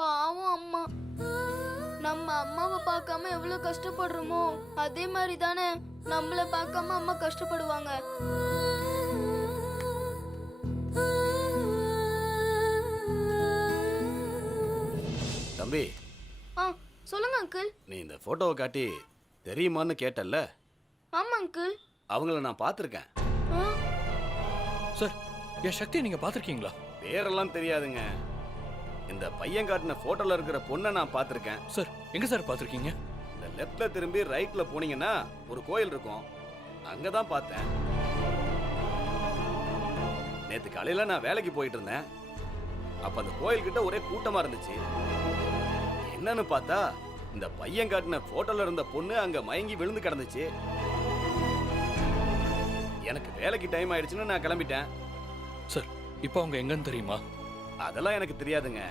பாவம் அம்மா. நம்ம அம்மாவை பார்க்காம எவ்வளவு கஷ்டப்படுறோமோ அதே மாதிரி தானே நம்மள பார்க்காம அம்மா கஷ்டப்படுவாங்க. தம்பி, ஆ சொல்லுங்க அங்கிள். நீ இந்த போட்டோவை காட்டி தெரியுமான்னு கேட்டல்ல, ஆமா அங்கிள். அவங்கள நான் பார்த்துருக்கேன். ஆ, சார், என் சக்தியை நீங்க பாத்திருக்கீங்களா? பேரெல்லாம் தெரியாதுங்க. இந்த பையன் காட்டின போட்டோல இருக்கிற பொண்ணை நான் பார்த்துருக்கேன். சார், எங்க சார் பாத்திருக்கீங்க? இந்த லெஃப்ட்ல திரும்பி ரைட்ல போனீங்கன்னா ஒரு கோயில் இருக்கும், அங்கதான் பார்த்தேன். நேத்து காலையில நான் வேலைக்கு போயிட்டு இருந்தேன். அப்ப அந்த கோயில் கிட்ட ஒரே கூட்டமா இருந்துச்சு. என்னன்னு பார்த்தா இந்த பையன் காட்டின போட்டோல இருந்த பொண்ணு அங்க மயங்கி விழுந்து கிடந்துச்சு. எனக்கு வேலைக்கு டைம் ஆயிடுச்சுன்னு நான் கிளம்பிட்டேன். சார், இப்போ அவங்க எங்கன்னு தெரியுமா? அதெல்லாம் எனக்கு தெரியாதுங்க.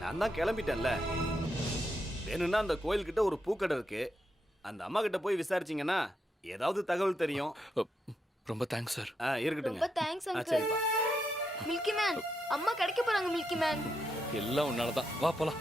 நான் தான் கிளம்பிட்டேன்ல. வேணும்னா அந்த கோயில் கிட்ட ஒரு பூக்கடை இருக்கு, அந்த அம்மா கிட்ட போய் விசாரிச்சீங்கன்னா ஏதாவது தகவல் தெரியும். ரொம்ப தேங்க்ஸ் சார். இருக்கட்டுங்க. ரொம்ப தேங்க்ஸ் அங்கிள். சரிப்பா. மில்கி மேன், அம்மா கிடைக்க போறாங்க மில்கி மேன். எல்லாம் உன்னாலதான். வா போலாம்.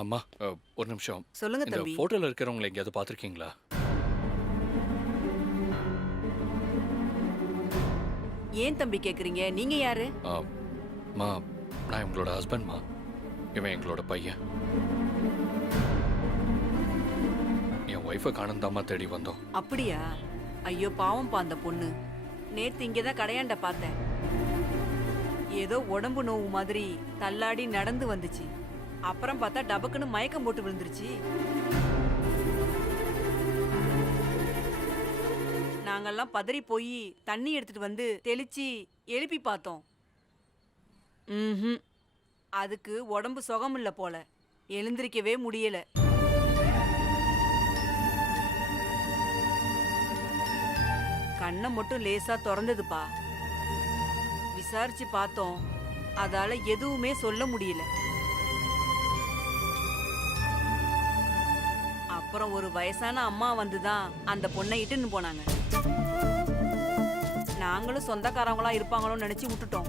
ஆமா, ஒரு நிமிஷம். சொல்லுங்க இந்த தம்பி. போட்டோல இருக்கிறவங்களை எங்கேயாவது பாத்திருக்கீங்களா? ஏன் தம்பி கேக்குறீங்க? நீங்க யாரு? மா, நான் உங்களோட ஹஸ்பண்ட்மா. இவன் எங்களோட பையன். என் ஒய்ஃபை காணந்தாமா தேடி வந்தோம். அப்படியா? ஐயோ பாவம்பா அந்த பொண்ணு. நேத்து இங்கதான் கடையாண்ட பார்த்தேன். ஏதோ உடம்பு நோவு மாதிரி தள்ளாடி நடந்து வந்துச்சு. அப்புறம் பார்த்தா டபக்குன்னு மயக்கம் போட்டு விழுந்துருச்சு. நாங்கெல்லாம் பதறி போய் தண்ணி எடுத்துட்டு வந்து தெளிச்சு எழுப்பி பார்த்தோம். அதுக்கு உடம்பு சுகம் இல்ல போல, எழுந்திருக்கவே முடியல. கண்ணை மட்டும் லேசா திறந்ததுப்பா. விசாரிச்சு பார்த்தோம், அதால எதுவுமே சொல்ல முடியல. அப்புறம் ஒரு வயசான அம்மா வந்துதான் அந்த பொண்ணை இட்டுன்னு போனாங்க. நாங்களும் சொந்தக்காரங்களா இருப்பாங்களோன்னு நினைச்சு விட்டுட்டோம்.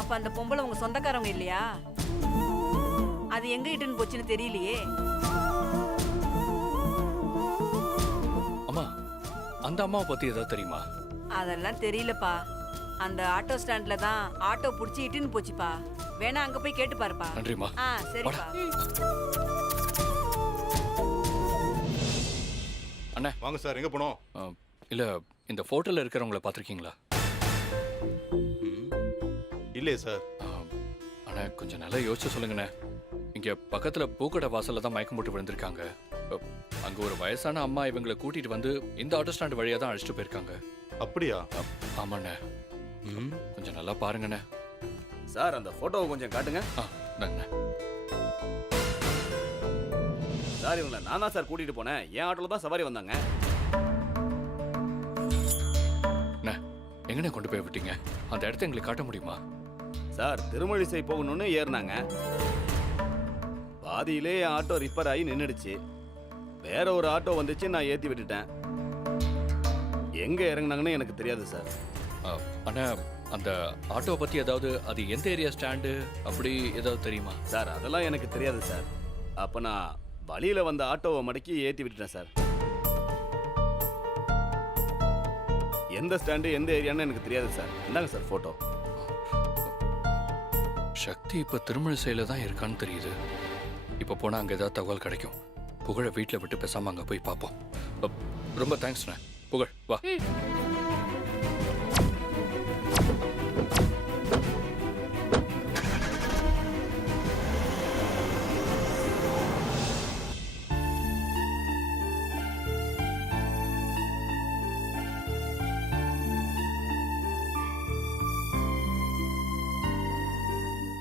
அப்ப அந்த பொம்பளை உங்க சொந்தக்காரங்க இல்லையா? அது எங்க இட்டுன்னு போச்சுன்னு தெரியலையே. அம்மா, அந்த அம்மாவை பத்தி ஏதாவது தெரியுமா? அதெல்லாம் தெரியலப்பா. அந்த ஆட்டோ ஸ்டாண்ட்ல தான் ஆட்டோ புடிச்சு இட்டுன்னு போச்சுப்பா. வேணா அங்க போய் கேட்டு பாருப்பா. நன்றிம்மா. சரிப்பா. அண்ணா வாங்க சார், எங்க போனோம்? இல்ல, இந்த போட்டோல இருக்கிறவங்களை பாத்திருக்கீங்களா? இல்லையே சார். அண்ணா, கொஞ்சம் நல்லா யோசிச்சு சொல்லுங்கண்ணே. இங்க பக்கத்துல பூக்கடை வாசல்ல தான் மயக்கம் போட்டு விழுந்திருக்காங்க. அங்க ஒரு வயசான அம்மா இவங்களை கூட்டிட்டு வந்து இந்த ஆட்டோ ஸ்டாண்ட் வழியா தான் அழைச்சிட்டு போயிருக்காங்க. அப்படியா? ஆமாண்ணே, கொஞ்சம் நல்லா பாருங்கண்ணே. சார், அந்த போட்டோவை கொஞ்சம் காட்டுங்க. இந்தாங்கண்ணே. சார், இவங்களை நான் தான் சார் கூட்டிட்டு போனேன். என் ஆட்டோல தான் சவாரி வந்தாங்க. அண்ணே, எங்கண்ணே கொண்டு போய் விட்டீங்க? அந்த இடத்த எங்களுக்கு காட்ட முடியுமா? சார், திருமழிசை போகணும்னு ஏறினாங்க. பாதியிலே என் ஆட்டோ ரிப்பேர் ஆகி நின்றுடுச்சு. வேற ஒரு ஆட்டோ வந்துச்சு, நான் ஏற்றி விட்டுட்டேன். எங்க இறங்குனாங்கன்னு எனக்கு தெரியாது சார். அண்ணா, அந்த ஆட்டோவை பத்தி ஏதாவது, அது எந்த ஏரியா ஸ்டாண்டு அப்படி ஏதாவது தெரியுமா? சார், அதெல்லாம் எனக்கு தெரியாது சார். அப்ப நான் வழியில வந்த ஆட்டோவை மடக்கி ஏற்றி விட்டுட்டேன் சார். எந்த ஸ்டாண்டு எந்த ஏரியான்னு எனக்கு தெரியாது சார். இந்தாங்க சார் போட்டோ. சக்தி இப்ப திருமழிசையில தான் இருக்கான்னு தெரியுது. இப்ப போனா அங்க ஏதாவது தகவல் கிடைக்கும். புகழை வீட்டுல விட்டு பேசாம அங்க போய் பார்ப்போம். ரொம்ப தேங்க்ஸ்ண்ணே. புகழ், வா.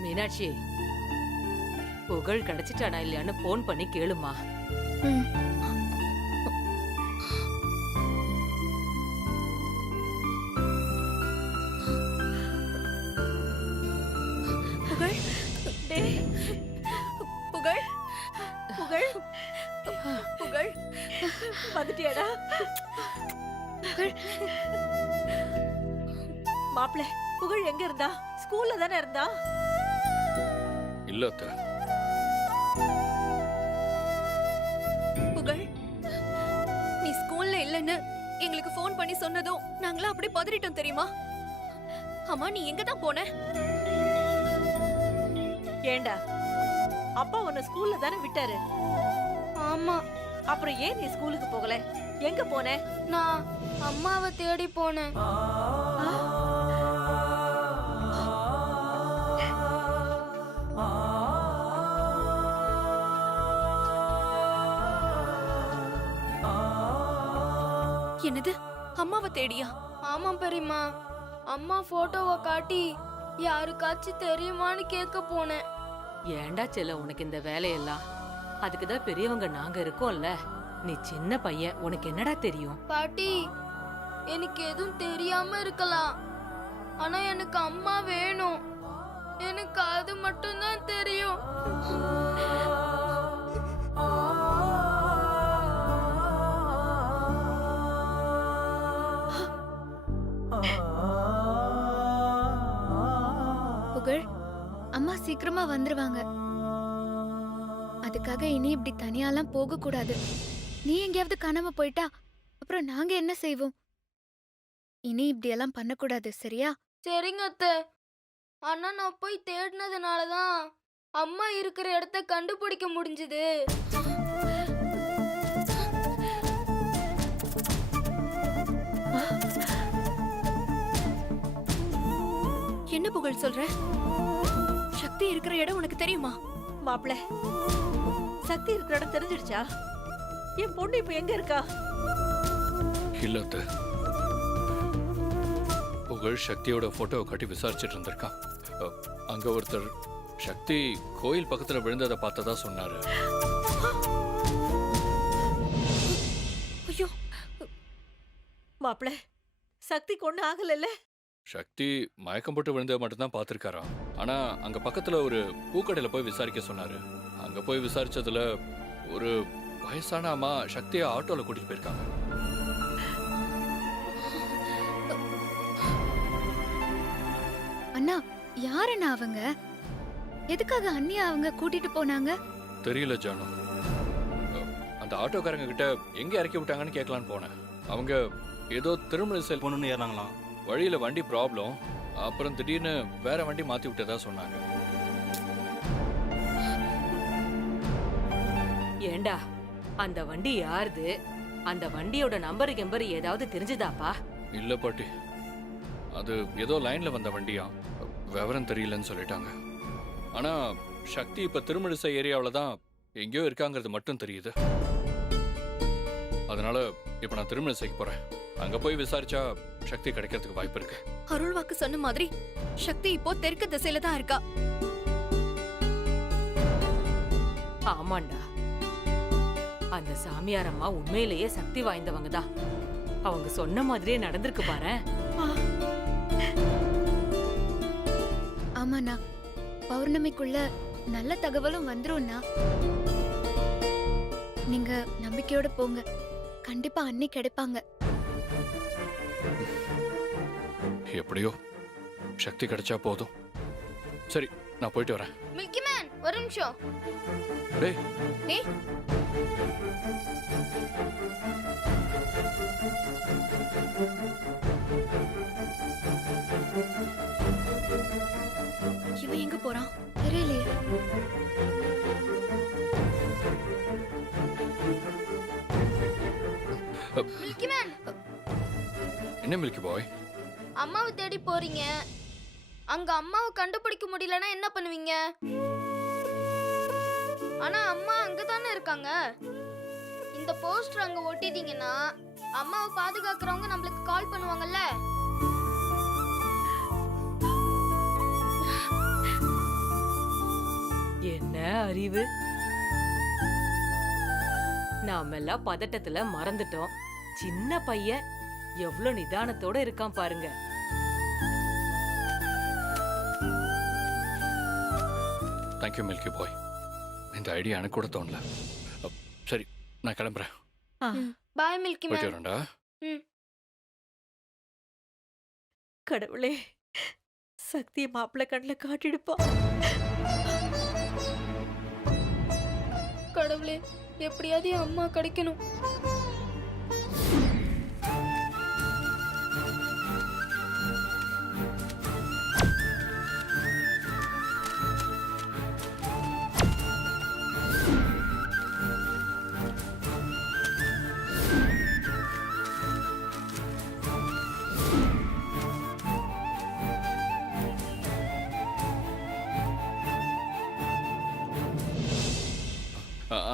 மீனாட்சி, புகழ் கிடைச்சிட்டானா இல்லையான்னு போன் பண்ணி கேளுமா. வந்துட்டியாடா மாப்பிள்ள புகழ் எங்க இருந்தா ஸ்கூல்ல தானே இருந்தா இல்ல அத்தை. புகழ் நீ ஸ்கூல்ல இல்லைன்னு எங்களுக்கு ஃபோன் பண்ணி சொன்னதும் நாங்களாம் அப்படியே பதறிட்டோம் தெரியுமா? அம்மா நீ எங்க தான் போன? ஏண்டா அப்பா உன்னை ஸ்கூல்ல தானே விட்டாரு ஆமா, அப்புறம் ஏன் நீ ஸ்கூலுக்கு போகல எங்க போன நான் அம்மாவை தேடி போனேன். என்னது அம்மாவை தேடியா? ஆமா பெரியம்மா, அம்மா போட்டோவை காட்டி யாருக்காச்சும் தெரியுமான்னு கேட்க போனேன். ஏண்டா செல்ல உனக்கு இந்த வேலையெல்லாம் அதுக்குதான் பெரியவங்க நாங்க இருக்கோம்ல நீ சின்ன பையன் உனக்கு என்னடா தெரியும் பாட்டி, எனக்கு எதுவும் தெரியாம இருக்கலாம், ஆனா எனக்கு அம்மா வேணும். எனக்கு அது மட்டும்தான் தெரியும். புகழ், அம்மா சீக்கிரமா வந்துருவாங்க. அதுக்காக இனி இப்படி தனியாலாம் போக கூடாது. நீ எங்கேயாவது காணாம போயிட்டா அப்புறம் நாங்க என்ன செய்வோம்? இனி இப்படி எல்லாம் பண்ணக்கூடாது, சரியா? சரிங்க அத்தை, ஆனா நான் போய் தேடினதுனாலதான் அம்மா இருக்கிற இடத்த கண்டுபிடிக்க முடிஞ்சது. என்ன புகழ் சொல்ற? சக்தி இருக்கிற இடம் உனக்கு தெரியுமா? மாப்பிள்ள சக்தி இருக்கிற இடம் தெரிஞ்சிடுச்சா என் பொண்ணு இப்ப எங்க இருக்கா இல்ல அத்தை. புகழ் சக்தியோட போட்டோவை காட்டி விசாரிச்சுட்டு இருந்திருக்கான். அங்க ஒருத்தர் சக்தி கோயில் பக்கத்துல விழுந்ததை பார்த்ததா சொன்னாரு. ஐயோ, மாப்பிள்ள சக்தி கொண்டு ஆகல சக்தி மயக்கம் போட்டு விழுந்ததை மட்டும்தான் பார்த்திருக்காராம். ஆனா அங்க பக்கத்துல ஒரு பூக்கடையில போய் விசாரிக்க சொன்னாரு. அங்க போய் விசாரிச்சதுல ஒரு வயசான அம்மா சக்தியை ஆட்டோல கூட்டிட்டு போயிருக்காங்க. அண்ணா, யாருண்ணா அவங்க? எதுக்காக அண்ணியா அவங்க கூட்டிட்டு போனாங்க? தெரியல ஜானு. அந்த ஆட்டோக்காரங்க கிட்ட எங்க இறக்கி விட்டாங்கன்னு கேட்கலான்னு போனேன். அவங்க ஏதோ திருமண செல் பொண்ணுன்னு ஏறினாங்களாம். வழியில வண்டி ப்ராப்ளம், அப்புறம் திடீர்னு வேற வண்டி மாத்தி விட்டதா சொன்னாங்க. ஏண்டா அந்த வண்டி யாருது அந்த வண்டியோட நம்பர் கெம்பர் ஏதாவது தெரிஞ்சுதாப்பா இல்ல பாட்டி, அது ஏதோ லைன்ல வந்த வண்டியா, விவரம் தெரியலன்னு சொல்லிட்டாங்க. ஆனா சக்தி இப்ப திருமழிசை ஏரியாவில தான் எங்கேயோ இருக்காங்கிறது மட்டும் தெரியுது. அதனால இப்ப நான் திருமழிசைக்கு போறேன். அங்க போய் விசாரிச்சா சக்தி கிடைக்கிறதுக்கு வாய்ப்பு இருக்கு. அருள்வாக்கு சொன்ன மாதிரி சக்தி இப்போ தெற்கு திசையில தான் இருக்கா. ஆமாண்டா அந்த சாமியார் அம்மா உண்மையிலேயே சக்தி வாய்ந்தவங்க தான். அவங்க சொன்ன மாதிரியே நடந்திருக்கு பாரு. ஆமாண்ணா, பௌர்ணமிக்குள்ள நல்ல தகவலும் வந்துரும்ண்ணா. நீங்க நம்பிக்கையோட போங்க, கண்டிப்பா அண்ணி கிடைப்பாங்க. எப்படியோ சக்தி கிடைச்சா போதும். சரி, நான் போயிட்டு வரேன். மில்கி மேன், ஒரு நிமிஷம். டேய், ஏய், இவன் எங்க போறான்? தெரியலையே. மில்கி மேன், என்ன மில்கி பாய்? அம்மாவை தேடி போறீங்க, அங்க அம்மாவை கண்டுபிடிக்க முடியலன்னா என்ன பண்ணுவீங்க? ஆனா அம்மா அங்கதானே இருக்காங்க. இந்த போஸ்டர் அங்க ஒட்டிட்டீங்கன்னா அம்மாவை பாதுகாக்கிறவங்க நம்மளுக்கு கால் பண்ணுவாங்கல்ல. என்ன அறிவு! நாமெல்லாம் பதட்டத்துல மறந்துட்டோம். சின்ன பையன் எவ்வளவு நிதானத்தோட இருக்கான் பாருங்க. தேங்க்யூ மில்கி பாய். இந்த ஐடியா எனக்கு கூட தோணல. சரி, நான் கிளம்புறேன். பாய் மில்கி போயிட்டு மேம். வரேன்டா. கடவுளே, சக்தியை மாப்பிள்ளை கண்ணில் காட்டிடுப்பா. கடவுளே, எப்படியாவது என் அம்மா கிடைக்கணும்.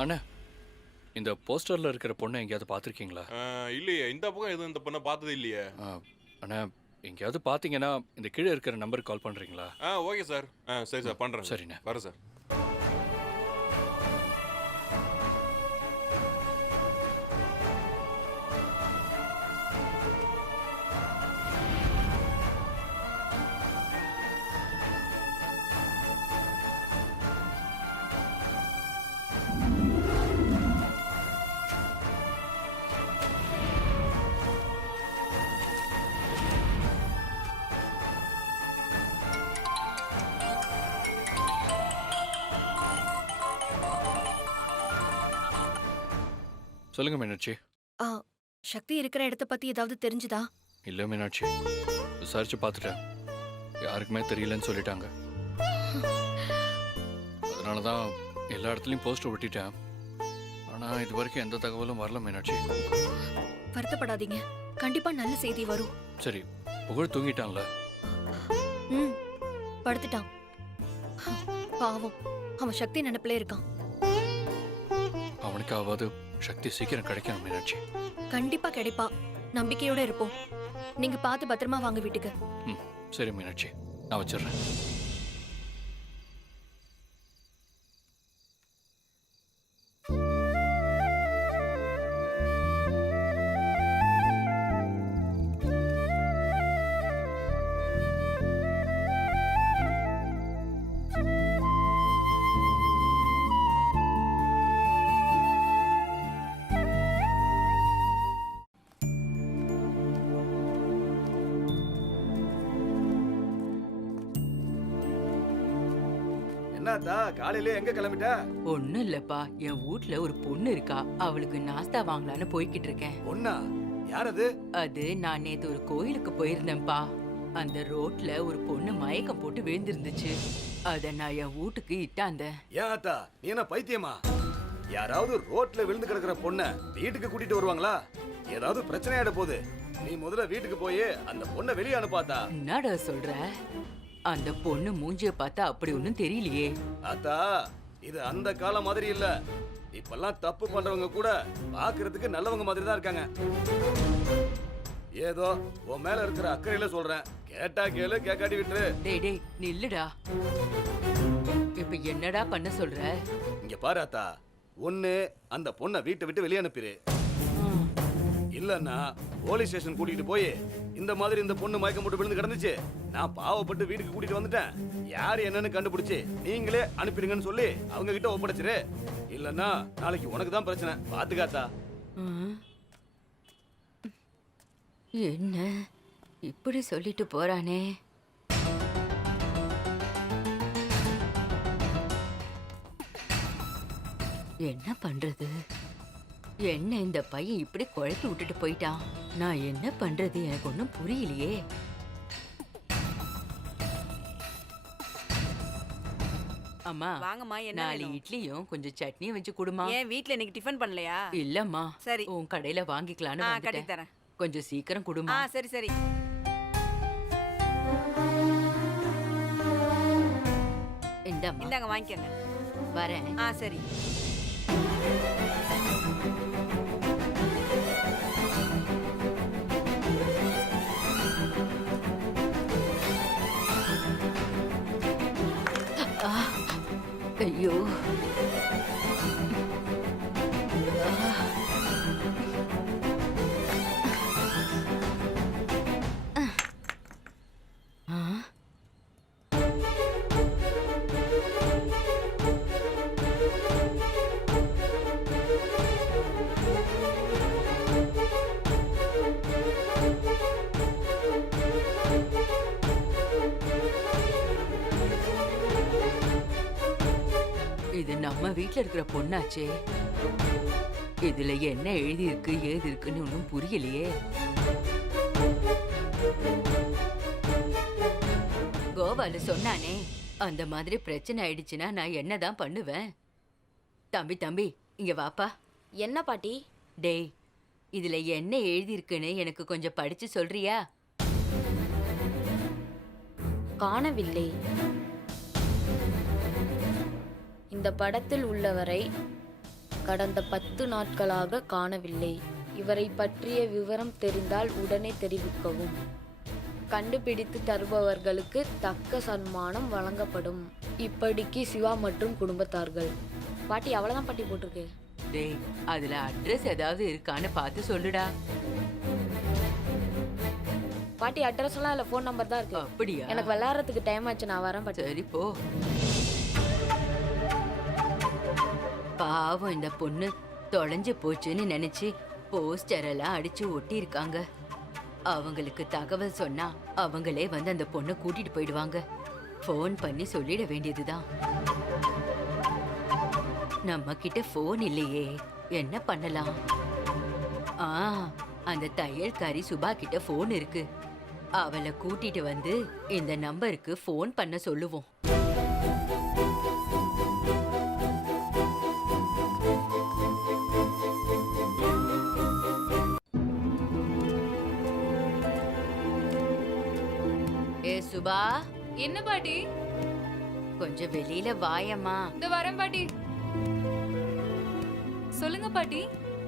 அண்ணா, இந்த போஸ்டர்ல இருக்கிற பொண்ணை எங்கேயாவது பார்த்துருக்கீங்களா? இல்லையே, இந்த பக்கம் எதுவும் இந்த பொண்ணை பார்த்தது இல்லையே. அண்ணா, எங்கேயாவது பார்த்தீங்கன்னா இந்த கீழே இருக்கிற நம்பருக்கு கால் பண்ணுறீங்களா? Okay sir. சரி சார், பண்ணுறேன். சரிண்ணே. வரேன் சார். சொல்லுங்க மீனாட்சி. சக்தி இருக்கிற இடத்த பத்தி ஏதாவது தெரிஞ்சுதா? இல்லை மீனாட்சி, விசாரிச்சு பார்த்துட்டேன். யாருக்குமே தெரியலன்னு சொல்லிட்டாங்க. அதனால தான் எல்லா இடத்துலையும் போஸ்டர் ஒட்டிட்டேன். ஆனால் இது வரைக்கும் எந்த தகவலும் வரல மீனாட்சி. வருத்தப்படாதீங்க, கண்டிப்பா நல்ல செய்தி வரும். சரி, புகழ் தூங்கிட்டான்ல? ம், படுத்துட்டான். பாவம், அவன் சக்தி நினைப்பிலே இருக்கான். அவனுக்காவது சக்தி சீக்கிரம் கிடைக்கணும் மீனாட்சி. கண்டிப்பா கிடைப்பா, நம்பிக்கையோட இருப்போம். நீங்க பார்த்து பத்திரமா வாங்க வீட்டுக்கு. ம், சரி மீனாட்சி, நான் வச்சிடுறேன். என்னத்தா காலையில எங்க கிளம்பிட்ட? ஒண்ணும் இல்லப்பா, என் வீட்ல ஒரு பொண்ணு இருக்கா. அவளுக்கு நாஸ்தா வாங்கலான்னு போய்கிட்டு இருக்கேன். பொண்ணா? யார் அது? அது நான் நேத்து ஒரு கோயிலுக்கு போயிருந்தேன்ப்பா. அந்த ரோட்ல ஒரு பொண்ணு மயக்கம் போட்டு விழுந்திருந்துச்சு. அத நான் என் வீட்டுக்கு இட்டாந்தேன். ஏன் அத்தா, நீ என்ன பைத்தியமா? யாராவது ரோட்ல விழுந்து கிடக்குற பொண்ண வீட்டுக்கு கூட்டிட்டு வருவாங்களா? ஏதாவது பிரச்சனை ஆயிட போகுது. நீ முதல்ல வீட்டுக்கு போய் அந்த பொண்ணை வெளியே அனுப்பாத்தா. என்னடா சொல்ற? அந்த பொண்ணு மூஞ்சிய பார்த்தா அப்படி ஒண்ணும் தெரியலையே. அத்தா, இது அந்த காலம் மாதிரி இல்ல. இப்பெல்லாம் தப்பு பண்றவங்க கூட பாக்குறதுக்கு நல்லவங்க மாதிரி தான் இருக்காங்க. ஏதோ உன் மேல இருக்கிற அக்கறையில சொல்றேன். கேட்டா கேளு, கேட்காட்டி விட்டுரு. டேய் டேய் நில்லுடா. இப்ப என்னடா பண்ண சொல்ற? இங்க பாரு அத்தா, ஒண்ணு அந்த பொண்ணை வீட்டை விட்டு வெளியே அனுப்பிடு. இல்லன்னா போலீஸ் ஸ்டேஷன் கூட்டிட்டு போய் இந்த மாதிரி இந்த பொண்ணு மயக்கம் போட்டு விழுந்து கிடந்துச்சு, நான் பாவப்பட்டு வீட்டுக்கு கூட்டிட்டு வந்துட்டேன், யாரு என்னன்னு கண்டுபிடிச்சு நீங்களே அனுப்பிடுங்கன்னு சொல்லி அவங்க கிட்ட ஒப்படைச்சிரு. இல்லன்னா நாளைக்கு உனக்கு தான் பிரச்சனை. பாத்துக்காத்தா. என்ன இப்படி சொல்லிட்டு போறானே? என்ன பண்றது? என்ன இந்த பையன் இப்படி குழப்பி விட்டுட்டு போயிட்டான்? நான் என்ன பண்றது? எனக்கு ஒன்றும் புரியலையே. அம்மா, வாங்கம்மா, என்ன 4 வேணும்? இட்லியும் கொஞ்சம் சட்னியும் வச்சு கொடுமா. ஏன் வீட்ல இன்னைக்கு டிஃபன் பண்ணலையா? இல்லம்மா, சரி. உன் கடையில வாங்கிக்கலான்னு கட்டி வந்துட்டேன். தரேன். கொஞ்சம் சீக்கிரம் கொடுமா. சரி சரி. இந்தாம்மா, இந்தாங்க வாங்கிக்கங்க. வரேன். சரி. ஐயோ, வீட்ல இருக்கிற பொண்ணாச்சே. இதுல என்ன எழுதி இருக்கு ஏது இருக்குன்னு ஒன்றும் புரியலையே. கோபாலு சொன்னானே, அந்த மாதிரி பிரச்சனை ஆயிடுச்சுன்னா நான் என்னதான் பண்ணுவேன். தம்பி தம்பி இங்க வாப்பா. என்ன பாட்டி? டேய், இதுல என்ன எழுதி இருக்குன்னு எனக்கு கொஞ்சம் படிச்சு சொல்றியா? காணவில்லை. இந்த படத்தில் உள்ளவரை கடந்த 10 நாட்களாக காணவில்லை. இவரை பற்றிய விவரம் தெரிந்தால் உடனே தெரிவிக்கவும். கண்டுபிடித்து தருபவர்களுக்கு தக்க சன்மானம் வழங்கப்படும். இப்படிக்கு சிவா மற்றும் குடும்பத்தார்கள். பாட்டி அவ்வளவுதான் பாட்டி போட்டிருக்கு. டேய், அதுல அட்ரஸ் ஏதாவது இருக்கான்னு பார்த்து சொல்லுடா. பாட்டி அட்ரஸ் எல்லாம் இல்ல, ஃபோன் நம்பர் தான் இருக்கு. அப்படியா? எனக்கு விளையாடுறதுக்கு டைம் ஆச்சு, நான் வரேன் பாட்டி. சரி போ. பாவம் இந்த பொண்ணு தொலைஞ்சு போச்சுன்னு நினைச்சு போஸ்டர் எல்லாம் அடிச்சு ஒட்டி இருக்காங்க. அவங்களுக்கு தகவல் சொன்னா அவங்களே வந்து அந்த பொண்ணை கூட்டிட்டு போயிடுவாங்க. ஃபோன் பண்ணி சொல்லிட வேண்டியதுதான். நம்ம கிட்ட ஃபோன் இல்லையே, என்ன பண்ணலாம்? அந்த தையல்காரி சுபா கிட்ட ஃபோன் இருக்கு. அவளை கூட்டிட்டு வந்து இந்த நம்பருக்கு ஃபோன் பண்ண சொல்லுவோம். ஏ சுபா. என்ன பாட்டி? கொஞ்சம் வெளியில வாயம்மா. இந்த வரேன் பாட்டி. சொல்லுங்க பாட்டி.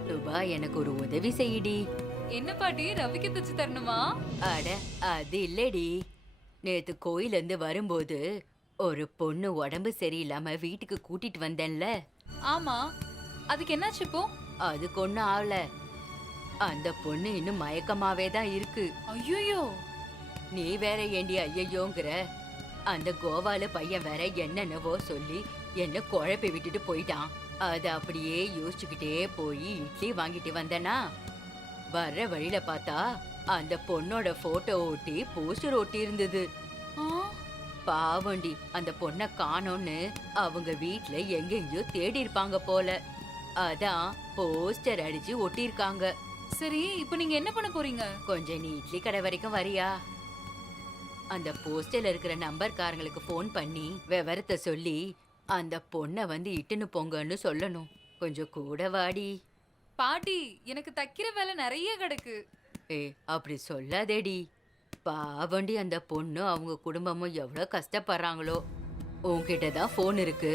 சுபா, எனக்கு ஒரு உதவி செய்யடி. என்ன பாட்டி, ரவிக்கு தச்சு தரணுமா? அட அது இல்லடி, நேத்து கோயில இருந்து வரும்போது ஒரு பொண்ணு உடம்பு சரியில்லாம வீட்டுக்கு கூட்டிட்டு வந்தேன்ல. ஆமா, அதுக்கு என்னாச்சு இப்போ? அதுக்கு ஒண்ணும் ஆகல. அந்த பொண்ணு இன்னும் மயக்கமாவே தான் இருக்கு. ஐயோ, நீ வேற ஏண்டி ஐயோங்கிற? அந்த கோவால பையன் வேற என்னென்னவோ சொல்லி என்ன குழப்பி விட்டுட்டு போயிட்டான். அது அப்படியே யோசிச்சுக்கிட்டே போய் இட்லி வாங்கிட்டு வந்தனா, வர்ற வழியில பார்த்தா அந்த பொண்ணோட போட்டோ ஒட்டி போஸ்டர் ஒட்டி இருந்தது. பாவண்டி, அந்த பொண்ணை காணோன்னு அவங்க வீட்ல எங்கெங்கயோ தேடி இருப்பாங்க போல. அதான் போஸ்டர் அடிச்சு ஒட்டி இருக்காங்க. சரி, இப்போ நீங்க என்ன பண்ண போறீங்க? கொஞ்சம் நீ இட்லி கடை வரைக்கும் வரியா? அந்த போஸ்டர்ல இருக்கிற நம்பர்காரங்களுக்கு ஃபோன் பண்ணி விவரத்தை சொல்லி அந்த பொண்ணை வந்து இட்டுன்னு போங்கன்னு சொல்லணும். கொஞ்சம் கூட வாடி. பாட்டி, எனக்கு தைக்கிற வேலை நிறைய கிடக்கு. அப்படி சொல்லாதேடி. பாவண்டி, அந்த பொண்ணு அவங்க குடும்பமும் எவ்வளவு கஷ்டப்படுறாங்களோ. உன்கிட்ட தான் ஃபோன் இருக்கு.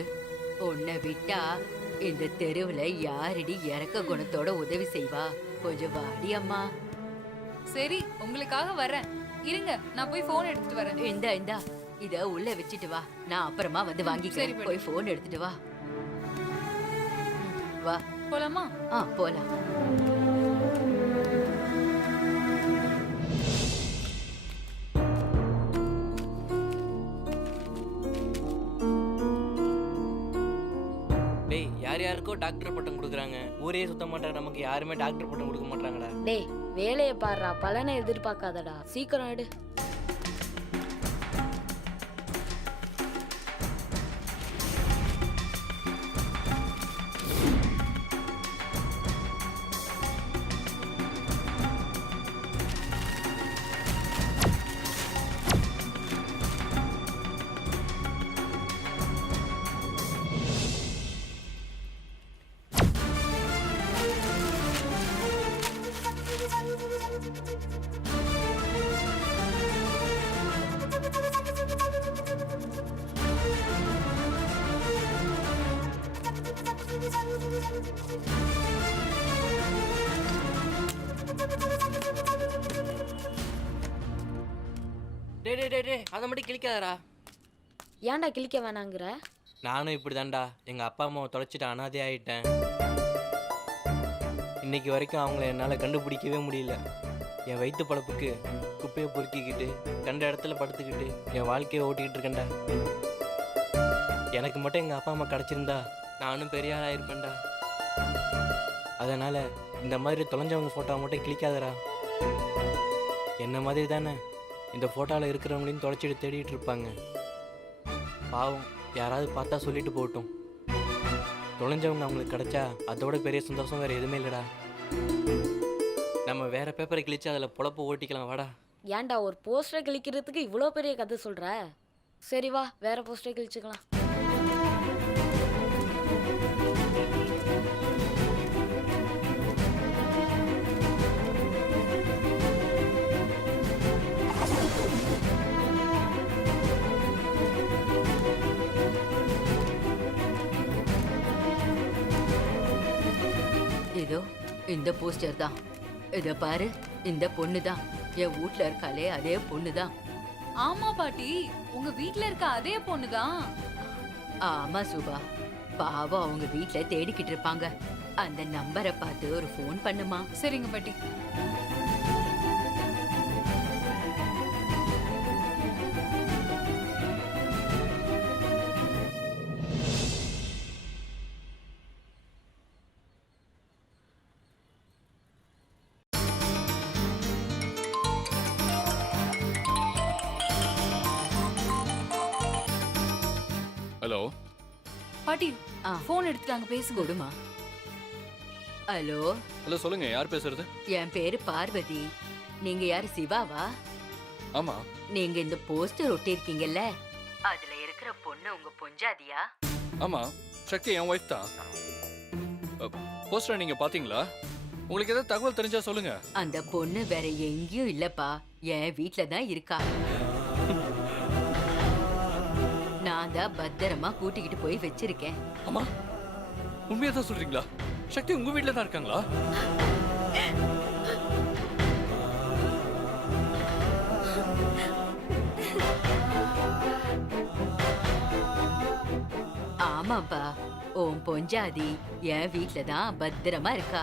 உன்னை விட்டா இந்த தெருவுல யாரடி இறக்க குணத்தோட உதவி செய்வா? கொஞ்சம் வாடி அம்மா. சரி, உங்களுக்காக வரேன். இருங்க, நான் போய் போன் எடுத்துட்டு வரேன். இந்தா இத உள்ள வச்சிட்டு வா, நான் அப்புறமா வந்து வாங்கிக்கிறேன். போய் போன் எடுத்துட்டு வா. வா போலாமா? போலாம். டேய், யார் யாருக்கோ டாக்டர் பட்டம் கொடுக்குறாங்க. ஊரே சுத்த மாட்டாங்க, நமக்கு யாருமே டாக்டர் பட்டம் கொடுக்க மாட்டாங்கடா. டேய், வேலையை பாடுறா, பலனை எதிர்பார்க்காதடா. சீக்கிரம் எடு. டே அதை மட்டும் கிளிக்காதடா. ஏன்டா கிளிக்க வேணாங்கிற? நானும் இப்படி தான்டா எங்கள் அப்பா அம்மாவை தொலைச்சிட்டு அனாதை ஆகிட்டேன். இன்னைக்கு வரைக்கும் அவங்கள என்னால் கண்டுபிடிக்கவே முடியல. என் வயிற்று பழப்புக்கு குப்பையை பொறுக்கிக்கிட்டு கண்ட இடத்துல படுத்துக்கிட்டு என் வாழ்க்கையை ஓட்டிக்கிட்டு இருக்கேன்டா. எனக்கு மட்டும் எங்கள் அப்பா அம்மா கிடச்சிருந்தா நானும் பெரிய ஆளாக இருப்பேன்டா. அதனால் இந்த மாதிரி தொலைஞ்சவங்க ஃபோட்டோ மட்டும் கிளிக்காதடா. என்ன மாதிரி தானே இந்த ஃபோட்டோவில் இருக்கிறவங்களையும் தொலைச்சிட்டு தேடிட்டு இருப்பாங்க. பாவம், யாராவது பார்த்தா சொல்லிட்டு போகட்டும். தொலைஞ்சவங்க அவங்களுக்கு கிடைச்சா அதோட பெரிய சந்தோஷம் வேறு எதுவுமே இல்லைடா. நம்ம வேற பேப்பரை கிழிச்சு அதில் பொழப்பு ஓட்டிக்கலாம் வாடா. ஏன்டா ஒரு போஸ்டரை கிழிக்கிறதுக்கு இவ்வளோ பெரிய கதை சொல்ற? சரி வா, வேற போஸ்டரை கிழிச்சுக்கலாம். இதோ இந்த போஸ்டர் தான். இத பாரு, இந்த பொண்ணு தான் என் வீட்ல இருக்காளே, அதே பொண்ணு தான். ஆமா பாட்டி, உங்க வீட்ல இருக்க அதே பொண்ணுதான். ஆமா சுபா, பாவம் அவங்க வீட்ல தேடிக்கிட்டு இருப்பாங்க. அந்த நம்பரை பார்த்து ஒரு ஃபோன் பண்ணுமா? சரிங்க பாட்டி. ஹலோ பாட்டி, ஆ. போன் எடுத்துட்டாங்க, பேசுங்க. கொடுமா. ஹலோ, ஹலோ சொல்லுங்க, யார் பேசுறது? என் பேரு பார்வதி. நீங்க யாரு, சிவாவா? ஆமா. நீங்க இந்த போஸ்டர் ஒட்டிருக்கீங்கல்ல, அதுல இருக்கிற பொண்ணு உங்க பொஞ்சாதியா? ஆமா, சக்தி என் ஒய்ஃப் தான். போஸ்டர் நீங்க பாத்தீங்களா? உங்களுக்கு ஏதாவது தகவல் தெரிஞ்சா சொல்லுங்க. அந்த பொண்ணு வேற எங்கேயும் இல்லப்பா, என் வீட்ல தான் இருக்கா. நான் தான் பத்திரமா கூட்டிக்கிட்டு போய் வச்சிருக்கேன். ஆமா, உண்மையா தான் சொல்றீங்களா? சக்தி உங்க வீட்ல தான் இருக்காங்களா? ஆமாப்பா, உன் பொஞ்சாதி என் வீட்ல தான் பத்திரமா இருக்கா.